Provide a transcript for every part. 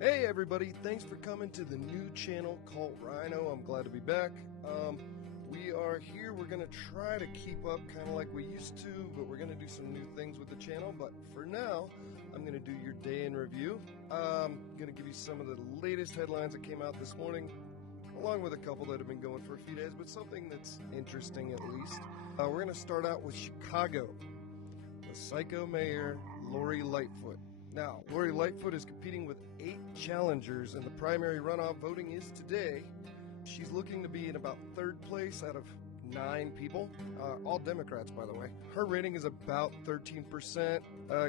Hey everybody, thanks for coming to the new channel called Rhino. I'm glad to be back. We are here, we're going to try to keep up kind of like we used to, but we're going to do some new things with the channel. But for now, I'm going to do your day in review. I'm going to give you some of the latest headlines that came out this morning, along with a couple that have been going for a few days, but something that's interesting at least. We're going to start out with Chicago. The psycho mayor, Lori Lightfoot. Now, Lori Lightfoot is competing with 8 challengers, and the primary runoff voting is today. She's looking to be in about 3rd place out of 9 people, all Democrats, by the way. Her rating is about 13%.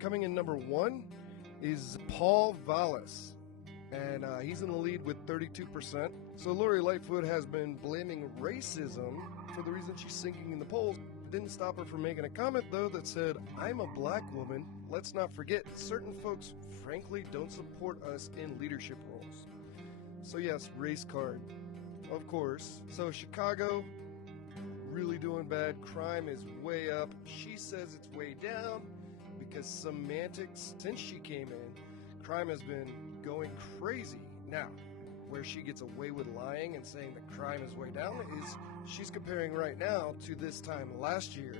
Coming in number 1 is Paul Vallis, and he's in the lead with 32%. So Lori Lightfoot has been blaming racism for the reason she's sinking in the polls. Didn't stop her from making a comment, though, that said, "I'm a black woman. Let's not forget, certain folks, frankly, don't support us in leadership roles." So yes, race card, of course. So Chicago, really doing bad. Crime is way up. She says it's way down because semantics, since she came in, crime has been going crazy. Now, where she gets away with lying and saying that crime is way down is she's comparing right now to this time last year,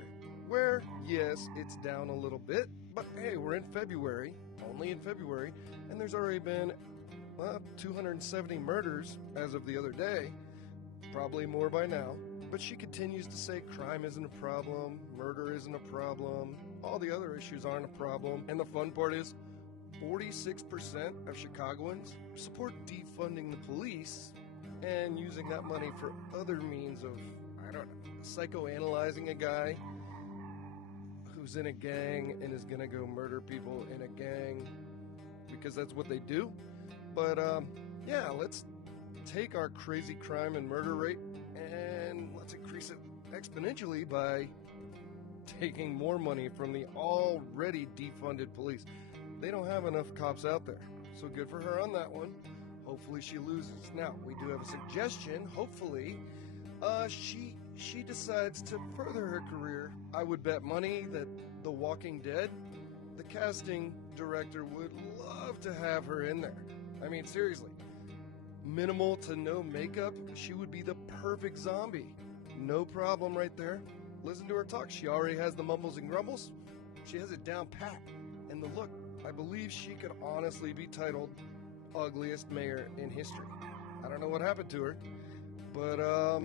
where, yes, it's down a little bit, but hey, we're in February, only in February, and there's already been 270 murders as of the other day, probably more by now. But she continues to say crime isn't a problem, murder isn't a problem, all the other issues aren't a problem, and the fun part is 46% of Chicagoans support defunding the police and using that money for other means of, I don't know, psychoanalyzing a guy who's in a gang and is gonna go murder people in a gang because that's what they do. But yeah, let's take our crazy crime and murder rate and let's increase it exponentially by taking more money from the already defunded police. They don't have enough cops out there, so good for her on that one. Hopefully she loses. Now, we do have a suggestion. Hopefully, she decides to further her career. I would bet money that The Walking Dead, the casting director would love to have her in there. I mean, seriously, minimal to no makeup, she would be the perfect zombie. No problem right there. Listen to her talk. She already has the mumbles and grumbles. She has it down pat. And the look, I believe she could honestly be titled ugliest mayor in history. I don't know what happened to her, but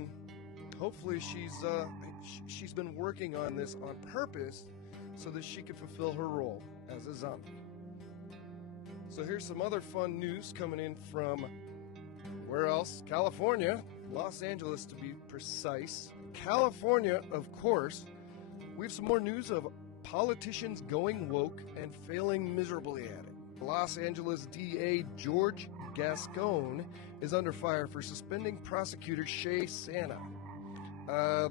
hopefully she's been working on this on purpose so that she could fulfill her role as a zombie. So here's some other fun news coming in from, where else? California, Los Angeles to be precise. California, of course. We have some more news of politicians going woke and failing miserably at it. Los Angeles DA George Gascon is under fire for suspending prosecutor Shay Santa.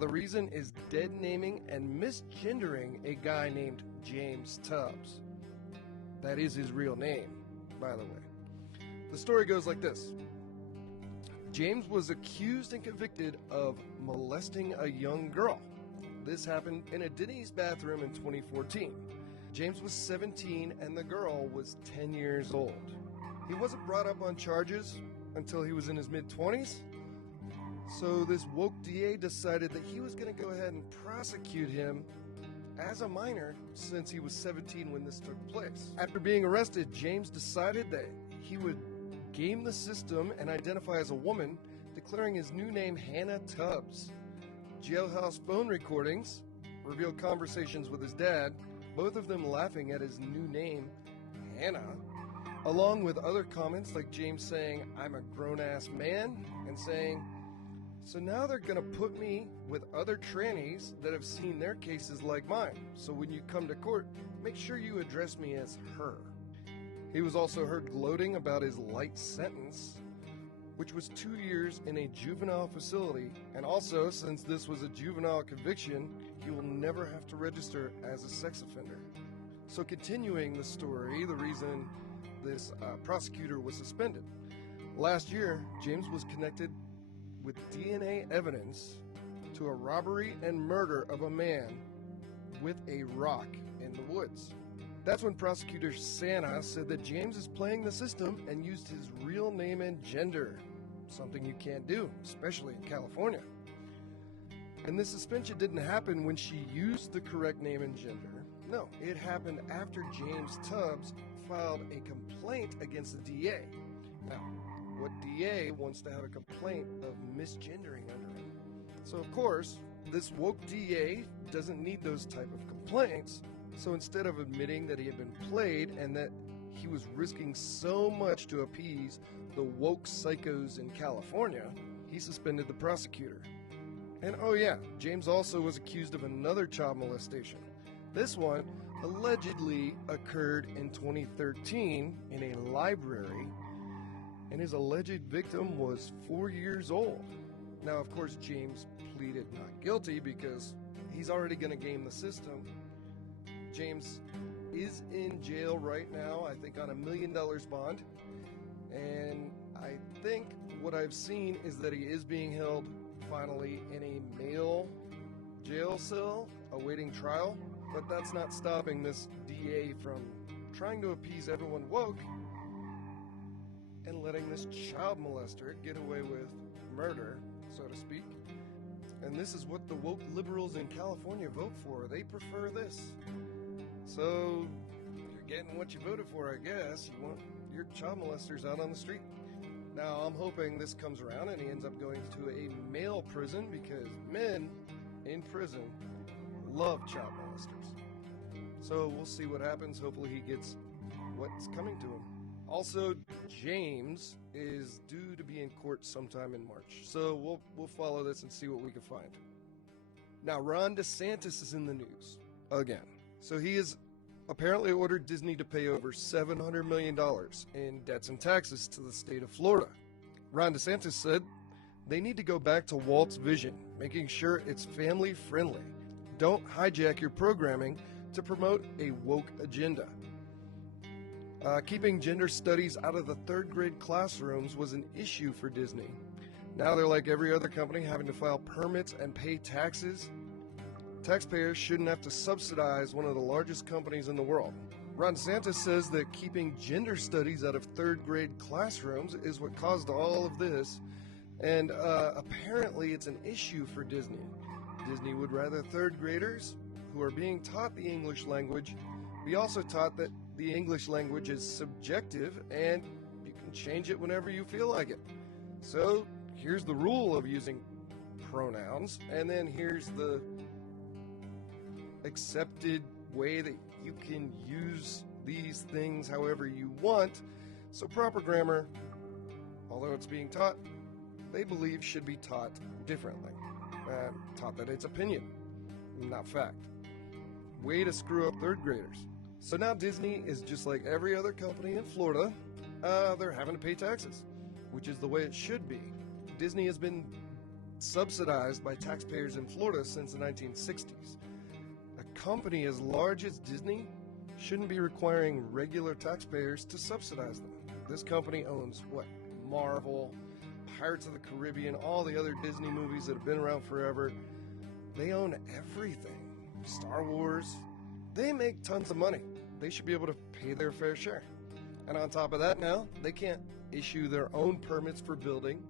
The reason is dead naming and misgendering a guy named James Tubbs. That is his real name, by the way. The story goes like this. James was accused and convicted of molesting a young girl. This happened in a Denny's bathroom in 2014. James was 17 and the girl was 10 years old. He wasn't brought up on charges until he was in his mid-20s. So this woke DA decided that he was going to go ahead and prosecute him as a minor since he was 17 when this took place. After being arrested, James decided that he would game the system and identify as a woman, declaring his new name Hannah Tubbs. Jailhouse phone recordings revealed conversations with his dad, both of them laughing at his new name, Hannah, along with other comments like James saying, "I'm a grown-ass man," and saying, "So now they're gonna put me with other trannies that have seen their cases like mine. So when you come to court, make sure you address me as her." He was also heard gloating about his light sentence, which was 2 years in a juvenile facility, and also, since this was a juvenile conviction, he will never have to register as a sex offender. So continuing the story, the reason this prosecutor was suspended. Last year, James was connected with DNA evidence to a robbery and murder of a man with a rock in the woods. That's when prosecutor Santa said that James is playing the system and used his real name and gender, something you can't do, especially in California. And this suspension didn't happen when she used the correct name and gender. No, it happened after James Tubbs filed a complaint against the DA. Now, what DA wants to have a complaint of misgendering under him? So of course, this woke DA doesn't need those type of complaints. So instead of admitting that he had been played and that he was risking so much to appease the woke psychos in California, he suspended the prosecutor. And oh yeah, James also was accused of another child molestation. This one allegedly occurred in 2013 in a library, and his alleged victim was 4 years old. Now, of course, James pleaded not guilty because he's already going to game the system. James is in jail right now, I think on $1 million bond, and I think what I've seen is that he is being held finally in a male jail cell awaiting trial, but that's not stopping this DA from trying to appease everyone woke and letting this child molester get away with murder, so to speak. And this is what the woke liberals in California vote for. They prefer this. So you're getting what you voted for, I guess. You want your child molesters out on the street. Now, I'm hoping this comes around and he ends up going to a male prison, because men in prison love child molesters. So we'll see what happens. Hopefully he gets what's coming to him. Also, James is due to be in court sometime in March. So we'll follow this and see what we can find. Now, Ron DeSantis is in the news again. So he has apparently ordered Disney to pay over $700 million in debts and taxes to the state of Florida. Ron DeSantis said they need to go back to Walt's vision, making sure it's family friendly. Don't hijack your programming to promote a woke agenda. Keeping gender studies out of the third grade classrooms was an issue for Disney. Now they're like every other company, having to file permits and pay taxes. Taxpayers shouldn't have to subsidize one of the largest companies in the world. Ron DeSantis says that keeping gender studies out of third grade classrooms is what caused all of this, and apparently it's an issue for Disney. Disney would rather third graders who are being taught the English language be also taught that the English language is subjective and you can change it whenever you feel like it. So here's the rule of using pronouns, and then here's the accepted way that you can use these things however you want. So proper grammar, although it's being taught, they believe should be taught differently. Taught that it's opinion, not fact. Way to screw up third graders. So now Disney is just like every other company in Florida. They're having to pay taxes, which is the way it should be. Disney has been subsidized by taxpayers in Florida since the 1960s. A company as large as Disney shouldn't be requiring regular taxpayers to subsidize them. This company owns what? Marvel, Pirates of the Caribbean, all the other Disney movies that have been around forever. They own everything. Star Wars. They make tons of money. They should be able to pay their fair share. And on top of that now, they can't issue their own permits for building,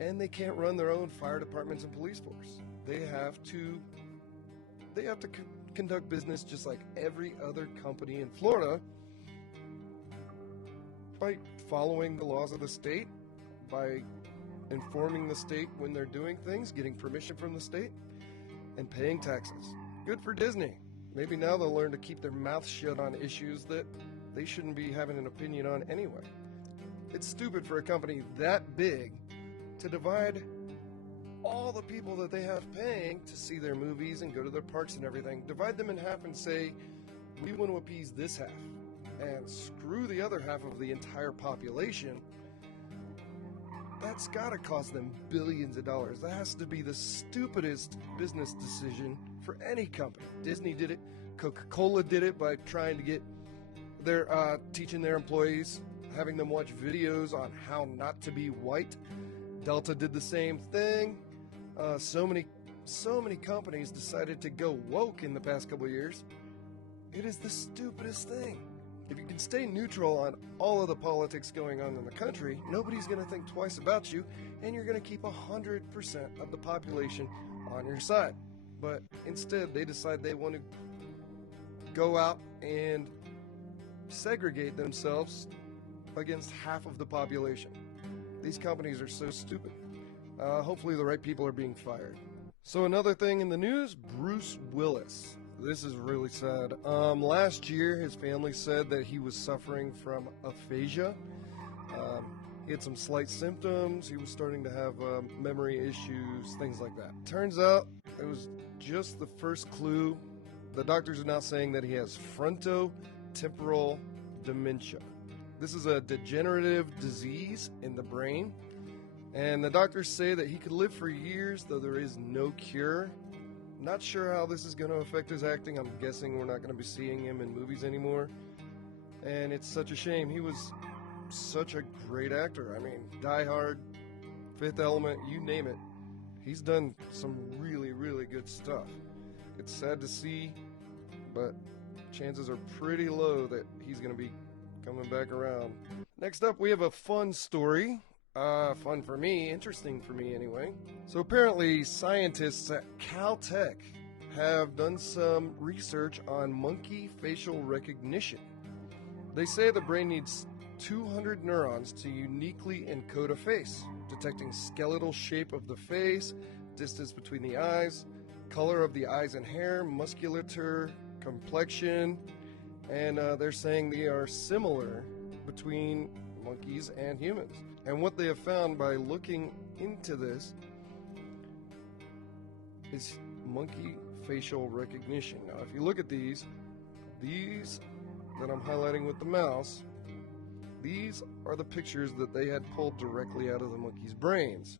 and they can't run their own fire departments and police force. They have to conduct business just like every other company in Florida by following the laws of the state, by informing the state when they're doing things, getting permission from the state, and paying taxes. Good for Disney. Maybe now they'll learn to keep their mouth shut on issues that they shouldn't be having an opinion on anyway. It's stupid for a company that big to divide all the people that they have paying to see their movies and go to their parks and everything, divide them in half and say, we want to appease this half, and screw the other half of the entire population. That's got to cost them billions of dollars. That has to be the stupidest business decision for any company. Disney did it. Coca-Cola did it by trying to get their teaching their employees, having them watch videos on how not to be white. Delta did the same thing. So many companies decided to go woke in the past couple of years, It is the stupidest thing. If you can stay neutral on all of the politics going on in the country, nobody's going to think twice about you, and you're going to keep 100% of the population on your side. But instead, they decide they want to go out and segregate themselves against half of the population. These companies are so stupid. Hopefully the right people are being fired. So another thing in the news, Bruce Willis. This is really sad. Last year, his family said that he was suffering from aphasia. He had some slight symptoms. He was starting to have memory issues, things like that. Turns out it was just the first clue. The doctors are now saying that he has frontotemporal dementia. This is a degenerative disease in the brain. And the doctors say that he could live for years, though there is no cure. Not sure how this is going to affect his acting. I'm guessing we're not going to be seeing him in movies anymore. And it's such a shame. He was such a great actor. I mean, Die Hard, Fifth Element, you name it. He's done some really, really good stuff. It's sad to see, but chances are pretty low that he's going to be coming back around. Next up, we have a fun story. Fun for me, interesting for me anyway. So apparently scientists at Caltech have done some research on monkey facial recognition. They say the brain needs 200 neurons to uniquely encode a face, detecting skeletal shape of the face, distance between the eyes, color of the eyes and hair, musculature, complexion, and they're saying they are similar between monkeys and humans. And what they have found by looking into this is monkey facial recognition. Now, if you look at these that I'm highlighting with the mouse, these are the pictures that they had pulled directly out of the monkey's brains.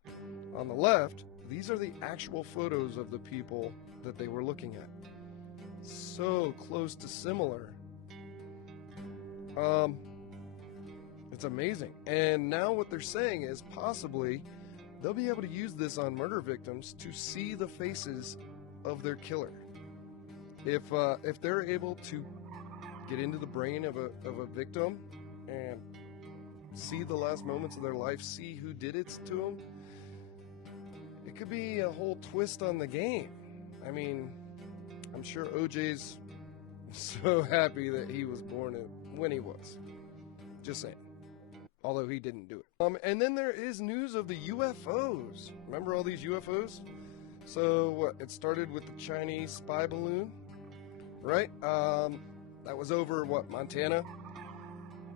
On the left, these are the actual photos of the people that they were looking at. So close to similar. It's amazing. And now what they're saying is possibly they'll be able to use this on murder victims to see the faces of their killer. If they're able to get into the brain of a victim and see the last moments of their life, see who did it to them, it could be a whole twist on the game. I mean, I'm sure OJ's so happy that he was born when he was. Just saying. Although he didn't do it. And then there is news of the UFOs. Remember all these UFOs? So what? It started with the Chinese spy balloon, right? That was over Montana,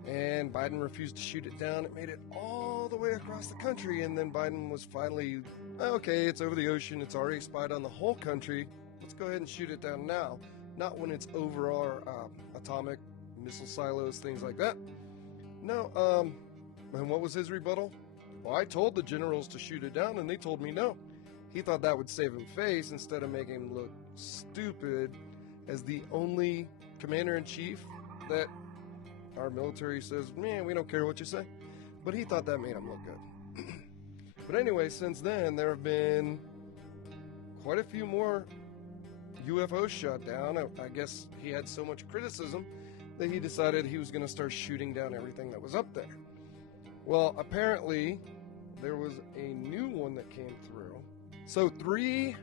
and Biden refused to shoot it down. It made it all the way across the country, and then Biden was finally, okay, it's over the ocean. It's already spied on the whole country. Let's go ahead and shoot it down now, not when it's over our atomic missile silos, things like that. No. And what was his rebuttal? Well, I told the generals to shoot it down, and they told me no. He thought that would save him face instead of making him look stupid as the only commander-in-chief that our military says, man, we don't care what you say. But he thought that made him look good. But anyway, since then, there have been quite a few more UFOs shot down. I guess he had so much criticism that he decided he was going to start shooting down everything that was up there. Well, apparently, there was a new one that came through. So 3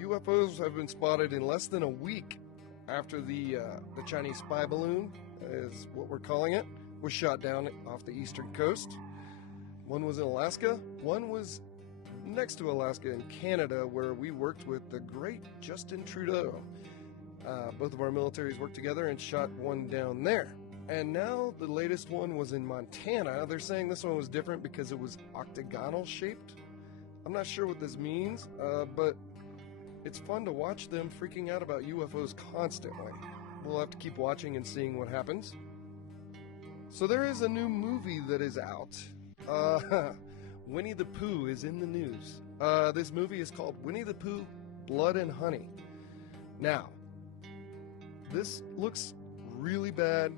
UFOs have been spotted in less than a week after the Chinese spy balloon, is what we're calling it, was shot down off the eastern coast. One was in Alaska. One was next to Alaska in Canada, where we worked with the great Justin Trudeau. Both of our militaries worked together and shot one down there. And now the latest one was in Montana. They're saying this one was different because it was octagonal shaped. I'm not sure what this means, but it's fun to watch them freaking out about UFOs constantly. We'll have to keep watching and seeing what happens. So there is a new movie that is out. Winnie the Pooh is in the news. This movie is called Winnie the Pooh, Blood and Honey. Now, this looks really bad,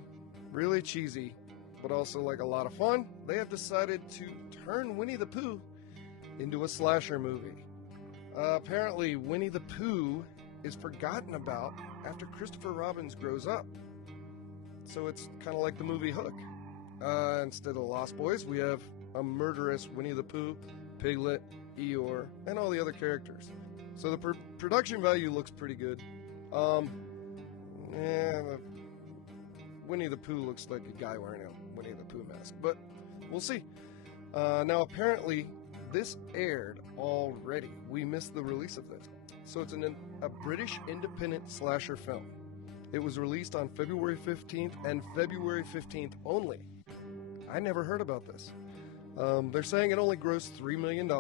really cheesy, but also like a lot of fun. They have decided to turn Winnie the Pooh into a slasher movie. Apparently, Winnie the Pooh is forgotten about after Christopher Robin grows up. So it's kind of like the movie Hook. Instead of Lost Boys, we have a murderous Winnie the Pooh, Piglet, Eeyore, and all the other characters. So the production value looks pretty good. The Winnie the Pooh looks like a guy wearing a Winnie the Pooh mask, but we'll see. Now apparently this aired already. We missed the release of this. So it's a British independent slasher film. It was released on February 15th and February 15th only. I never heard about this. They're saying it only grossed $3 million.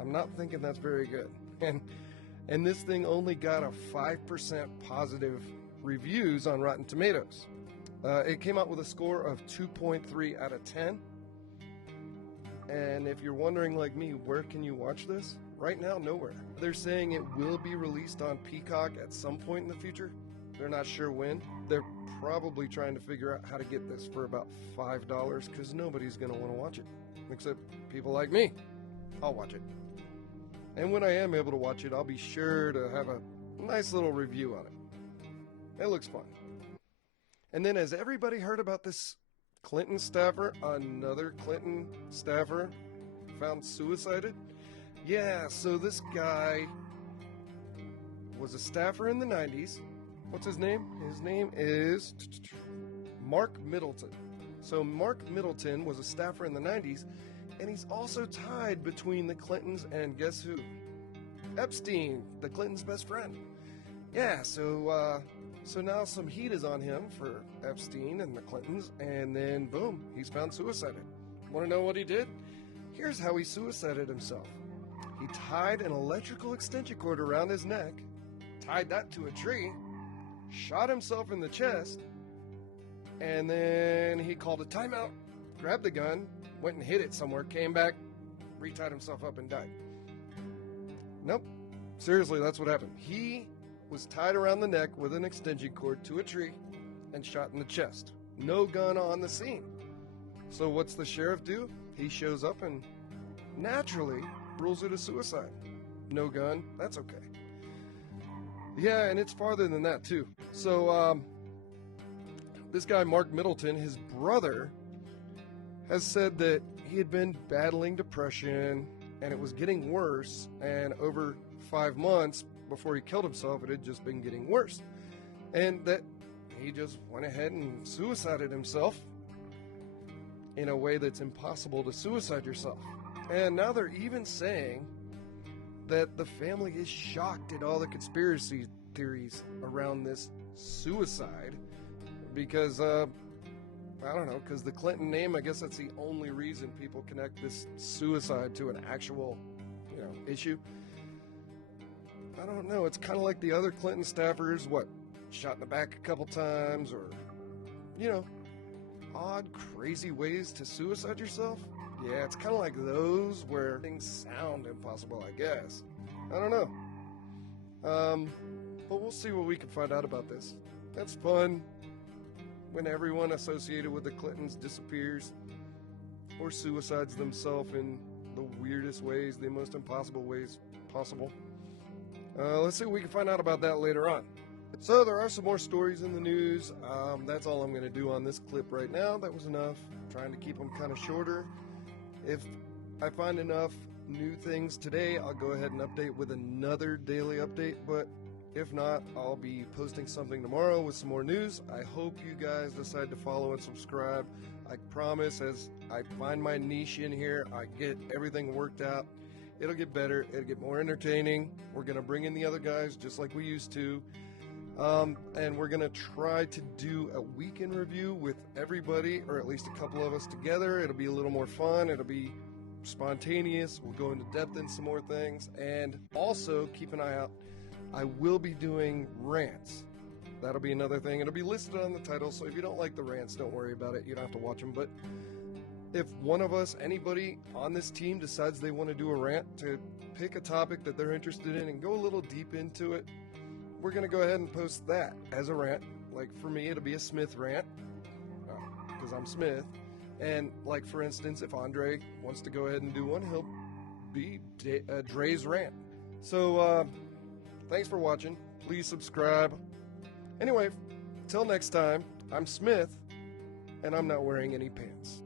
I'm not thinking that's very good. And this thing only got a 5% positive reviews on Rotten Tomatoes. It came out with a score of 2.3 out of 10. And if you're wondering like me, where can you watch this? Right now, nowhere. They're saying it will be released on Peacock at some point in the future. They're not sure when. They're probably trying to figure out how to get this for about $5 because nobody's going to want to watch it, except people like me. I'll watch it. And when I am able to watch it, I'll be sure to have a nice little review on it. It looks fun. And then has everybody heard about this Clinton staffer? Another Clinton staffer found suicided? Yeah, so this guy was a staffer in the 90s. What's his name? His name is Mark Middleton. So Mark Middleton was a staffer in the 90s, and he's also tied between the Clintons and guess who? Epstein, the Clintons' best friend. Yeah, so now some heat is on him for Epstein and the Clintons, and then boom, he's found suicided. Want to know what he did? Here's how he suicided himself. He tied an electrical extension cord around his neck, tied that to a tree, shot himself in the chest, and then he called a timeout, grabbed the gun, went and hid it somewhere, came back, retied himself up and died. Nope. Seriously, that's what happened. He was tied around the neck with an extension cord to a tree and shot in the chest. No gun on the scene. So what's the sheriff do? He shows up and naturally rules it a suicide. No gun, that's okay. Yeah, and it's farther than that too. So this guy Mark Middleton, his brother, has said that he had been battling depression and it was getting worse, and over 5 months before he killed himself, it had just been getting worse. And that he just went ahead and suicided himself in a way that's impossible to suicide yourself. And now they're even saying that the family is shocked at all the conspiracy theories around this suicide because, I don't know, because the Clinton name, I guess that's the only reason people connect this suicide to an actual, issue. I don't know. It's kind of like the other Clinton staffers, shot in the back a couple times or, odd, crazy ways to suicide yourself. Yeah, it's kind of like those where things sound impossible, I guess. I don't know. But we'll see what we can find out about this. That's fun when everyone associated with the Clintons disappears or suicides themselves in the weirdest ways, the most impossible ways possible. Let's see what we can find out about that later on. So there are some more stories in the news. That's all I'm going to do on this clip right now. That was enough. I'm trying to keep them kind of shorter. If I find enough new things today, I'll go ahead and update with another daily update. But if not, I'll be posting something tomorrow with some more news. I hope you guys decide to follow and subscribe. I promise, as I find my niche in here, I get everything worked out. It'll get better. It'll get more entertaining. We're going to bring in the other guys just like we used to. And we're going to try to do a weekend review with everybody, or at least a couple of us together. It'll be a little more fun. It'll be spontaneous. We'll go into depth in some more things. And also, keep an eye out. I will be doing rants. That'll be another thing. It'll be listed on the title, so if you don't like the rants, don't worry about it. You don't have to watch them. But if one of us, anybody on this team decides they want to do a rant, to pick a topic that they're interested in and go a little deep into it, we're going to go ahead and post that as a rant. Like for me, it'll be a Smitth rant, because I'm Smitth. And like for instance, if Andre wants to go ahead and do one, he'll be Dre's rant. So thanks for watching. Please subscribe. Anyway, till next time, I'm Smith, and I'm not wearing any pants.